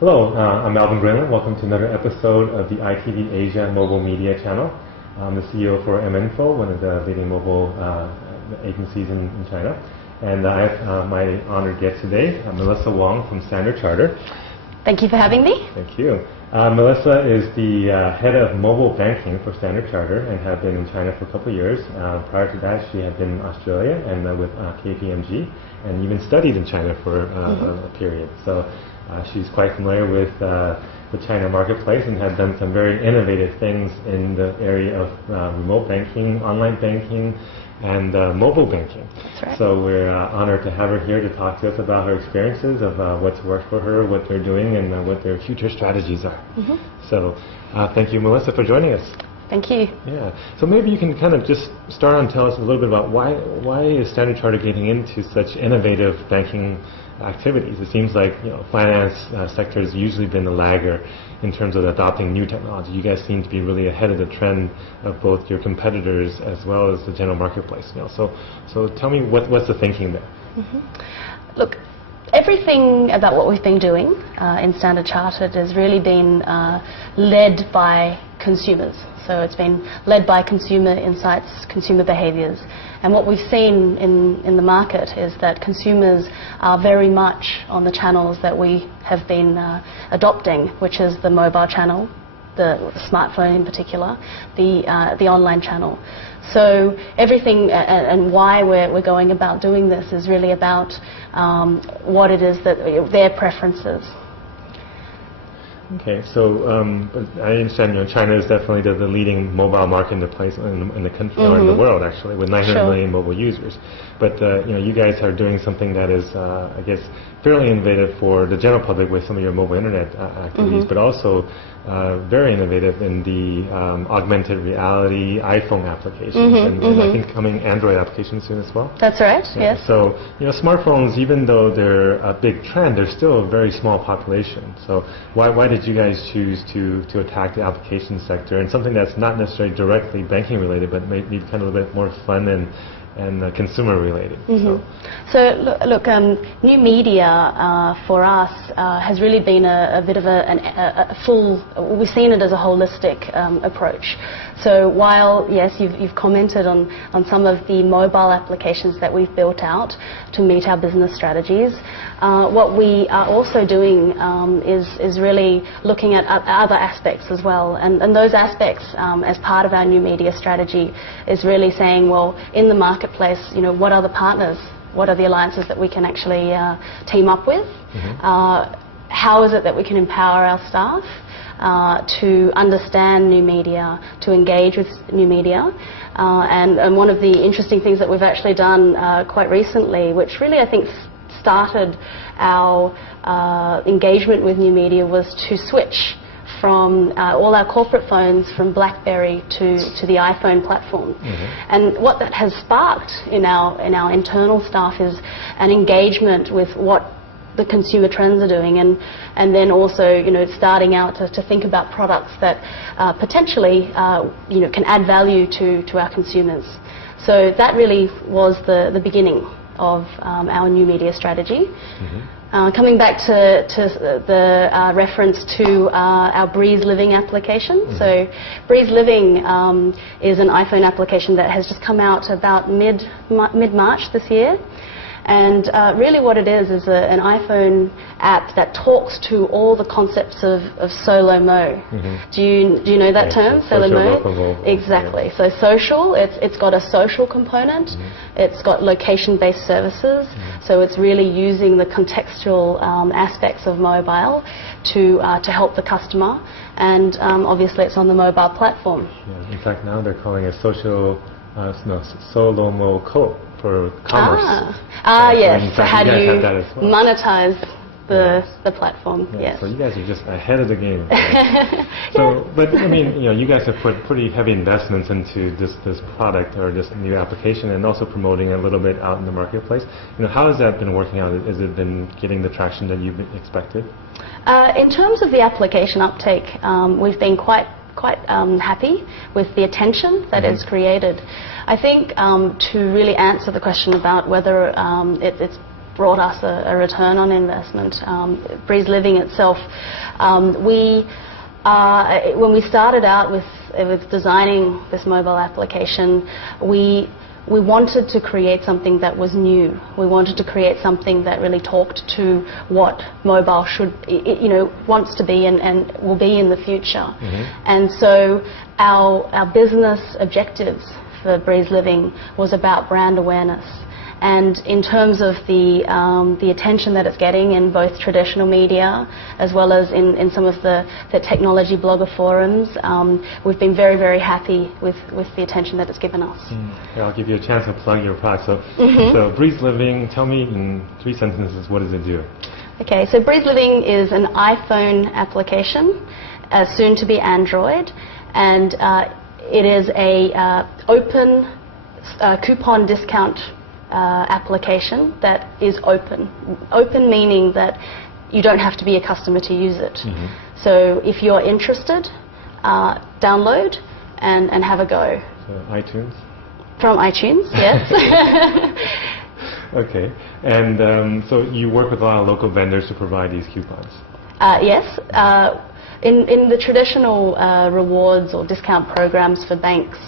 Hello, I'm Alvin Grenland. Welcome to another episode of the iTV-Asia mobile media channel. I'm the CEO for MInfo, one of the leading mobile agencies in China. And I have my honored guest today, Melissa Wong from Standard Chartered. Thank you for having me. Thank you. Melissa is the head of mobile banking for Standard Chartered and had been in China for a couple of years. Prior to that, she had been in Australia and with KPMG, and even studied in China for a period. So she's quite familiar with the China marketplace and had done some very innovative things in the area of remote banking, online banking, and mobile banking. That's right. So we're honored to have her here to talk to us about her experiences of what's worked for her, what they're doing, and what their future strategies are. So thank you, Melissa, for joining us. Thank you. Yeah. So maybe you can kind of just start and tell us a little bit about why is Standard Chartered getting into such innovative banking activities? It seems like finance sector has usually been the lagger in terms of adopting new technology. You guys seem to be really ahead of the trend of both your competitors as well as the general marketplace. So tell me what's the thinking there? Look, everything about what we've been doing in Standard Chartered has really been led by consumers. So it's been led by consumer insights, consumer behaviours. And what we've seen in the market is that consumers are very much on the channels that we have been adopting, which is the mobile channel, the smartphone in particular, the online channel. So everything and why we're going about doing this is really about what it is that their preferences. Okay, so I understand China is definitely the leading mobile marketplace in the country or in the world, actually, with 900 million mobile users. But you guys are doing something that is, I guess, fairly innovative for the general public with some of your mobile internet activities, but also very innovative in the augmented reality iPhone applications, and I think coming Android applications soon as well. That's right. Yes. So smartphones, even though they're a big trend, they're still a very small population. So why did you guys choose to attack the application sector and something that's not necessarily directly banking related, but maybe kind of a bit more fun and consumer related? So look, new media for us has really been a bit of a full. We've seen it as a holistic approach. So while yes, you've commented on some of the mobile applications that we've built out to meet our business strategies, what we are also doing is really looking at other aspects as well, and those aspects as part of our new media strategy is really saying, well, in the marketplace, what are the partners, what are the alliances that we can actually team up with, how is it that we can empower our staff to understand new media, to engage with new media. And one of the interesting things that we've actually done quite recently, which really I think started our engagement with new media, was to switch from all our corporate phones from BlackBerry to the iPhone platform. And what that has sparked in our internal staff is an engagement with what the consumer trends are doing, and then also starting out to think about products that potentially can add value to our consumers. So that really was the beginning of our new media strategy. Coming back to the reference to our Breeze Living application. So Breeze Living is an iPhone application that has just come out about mid-March this year. And really what it is an iPhone app that talks to all the concepts of solo-mo. Do you know that term, solo-mo? Exactly. Yeah. So social, it's got a social component. It's got location-based services. So it's really using the contextual aspects of mobile to help the customer. And obviously it's on the mobile platform. Yeah. In fact, now they're calling it solo-mo co for commerce. Yes. So how do you monetize the platform? Yes. So you guys are just ahead of the game. So, but I mean, you guys have put pretty heavy investments into this product or this new application, and also promoting it a little bit out in the marketplace. How has that been working out? Has it been getting the traction that you've expected? In terms of the application uptake, we've been quite happy with the attention that it's created. I think to really answer the question about whether it's brought us a return on investment. Breeze Living itself, when we started out with designing this mobile application, we wanted to create something that was new. We wanted to create something that really talked to what mobile wants to be and will be in the future. And so our business objectives for Breeze Living was about brand awareness. And in terms of the attention that it's getting in both traditional media as well as in some of the technology blogger forums, we've been very, very happy with the attention that it's given us. Okay, I'll give you a chance to plug your product. So Breeze Living, tell me in 3 sentences, what does it do? Okay, so Breeze Living is an iPhone application, soon to be Android, and it is a open coupon discount application that is open. Open meaning that you don't have to be a customer to use it. So if you're interested, download and have a go. So iTunes? From iTunes, yes. Okay. And so you work with a lot of local vendors to provide these coupons? Yes. In the traditional rewards or discount programs for banks,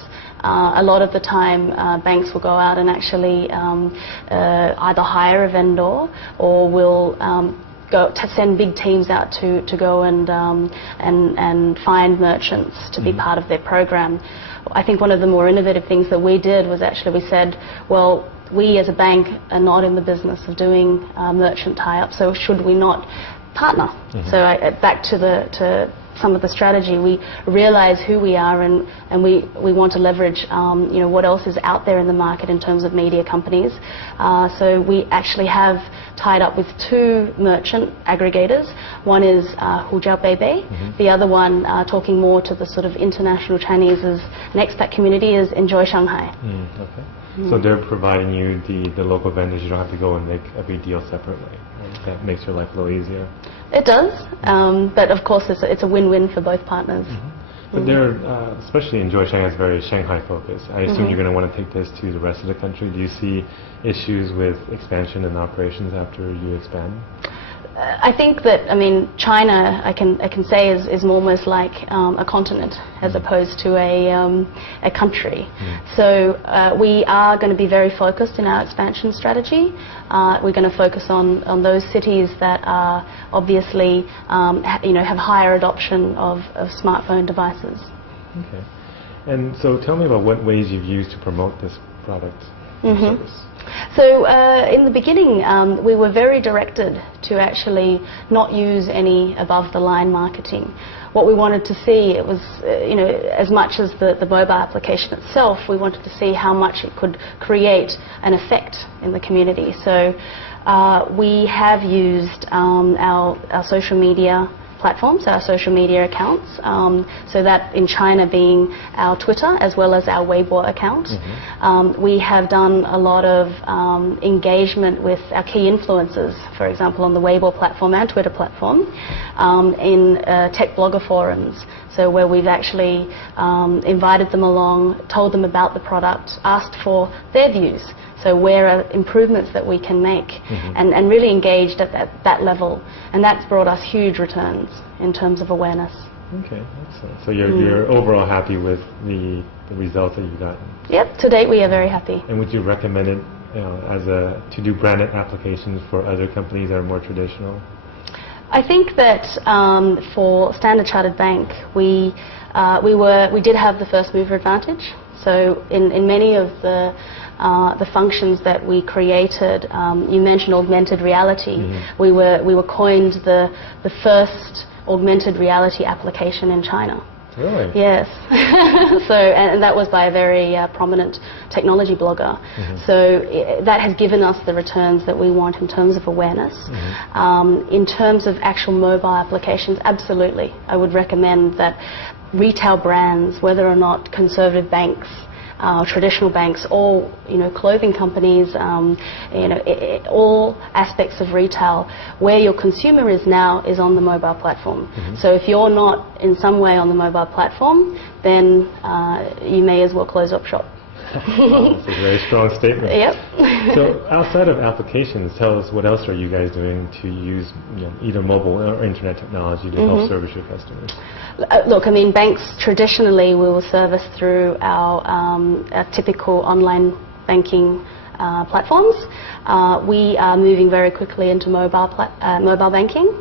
a lot of the time banks will go out and actually either hire a vendor or will go to send big teams out to go and find merchants to be part of their program. I think one of the more innovative things that we did was actually we said, well, we as a bank are not in the business of doing merchant tie-ups, so should we not partner? So back to some of the strategy, we realize who we are and we want to leverage what else is out there in the market in terms of media companies. So we actually have tied up with 2 merchant aggregators. One is Hujiao Beibei, the other one talking more to the sort of international Chinese and expat community is Enjoy Shanghai. Okay. So they're providing you the local vendors, you don't have to go and make every deal separately. That makes your life a little easier. It does, but of course it's a win-win for both partners. But they're, especially Enjoy Shanghai, is very Shanghai focused. I assume you're going to want to take this to the rest of the country. Do you see issues with expansion and operations after you expand? I think that, China, I can say, is almost like a continent as opposed to a country. So we are going to be very focused in our expansion strategy. We're going to focus on those cities that are obviously, have higher adoption of smartphone devices. Okay. And so tell me about what ways you've used to promote this product and service. So in the beginning, we were very directed to actually not use any above-the-line marketing. What we wanted to see, it was, as much as the mobile application itself, we wanted to see how much it could create an effect in the community. So we have used our social media platforms, our social media accounts, so that in China being our Twitter as well as our Weibo account. We have done a lot of engagement with our key influencers, for example on the Weibo platform and Twitter platform, in tech blogger forums. So where we've actually invited them along, told them about the product, asked for their views. So where are improvements that we can make, and really engaged at that level. And that's brought us huge returns in terms of awareness. Okay, excellent. So you're overall happy with the results that you've gotten? Yep, to date we are very happy. And would you recommend it to do branded applications for other companies that are more traditional? I think that for Standard Chartered Bank, we did have the first mover advantage. So in many of the functions that we created, you mentioned augmented reality. We were coined the first augmented reality application in China. Really? Yes. So and that was by a very prominent technology blogger. So that has given us the returns that we want in terms of awareness. In terms of actual mobile applications, absolutely. I would recommend that retail brands, whether or not conservative banks, traditional banks, or clothing companies, all aspects of retail, where your consumer is now is on the mobile platform. So if you're not in some way on the mobile platform, then you may as well close up shop. That's a very strong statement. Yep. So outside of applications, tell us what else are you guys doing to use either mobile or internet technology to help service your customers? Look, I mean, banks traditionally we will service through our typical online banking platforms. We are moving very quickly into mobile banking.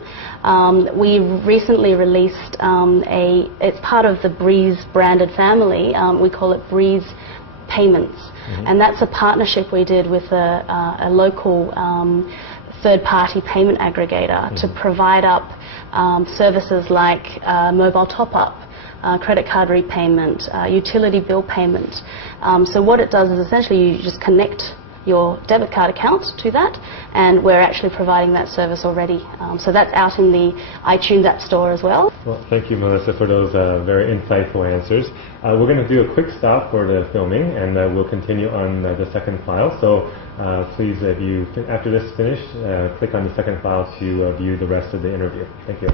We recently released it's part of the Breeze branded family. We call it Breeze Payments, and that's a partnership we did with a local third-party payment aggregator to provide up services like mobile top-up, credit card repayment, utility bill payment. So what it does is essentially you just connect your debit card account to that, and we're actually providing that service already. So that's out in the iTunes App Store as well. Well, thank you, Melissa, for those very insightful answers. We're going to do a quick stop for the filming, and we'll continue on the second file. So please, if you after this is finished, click on the second file to view the rest of the interview. Thank you.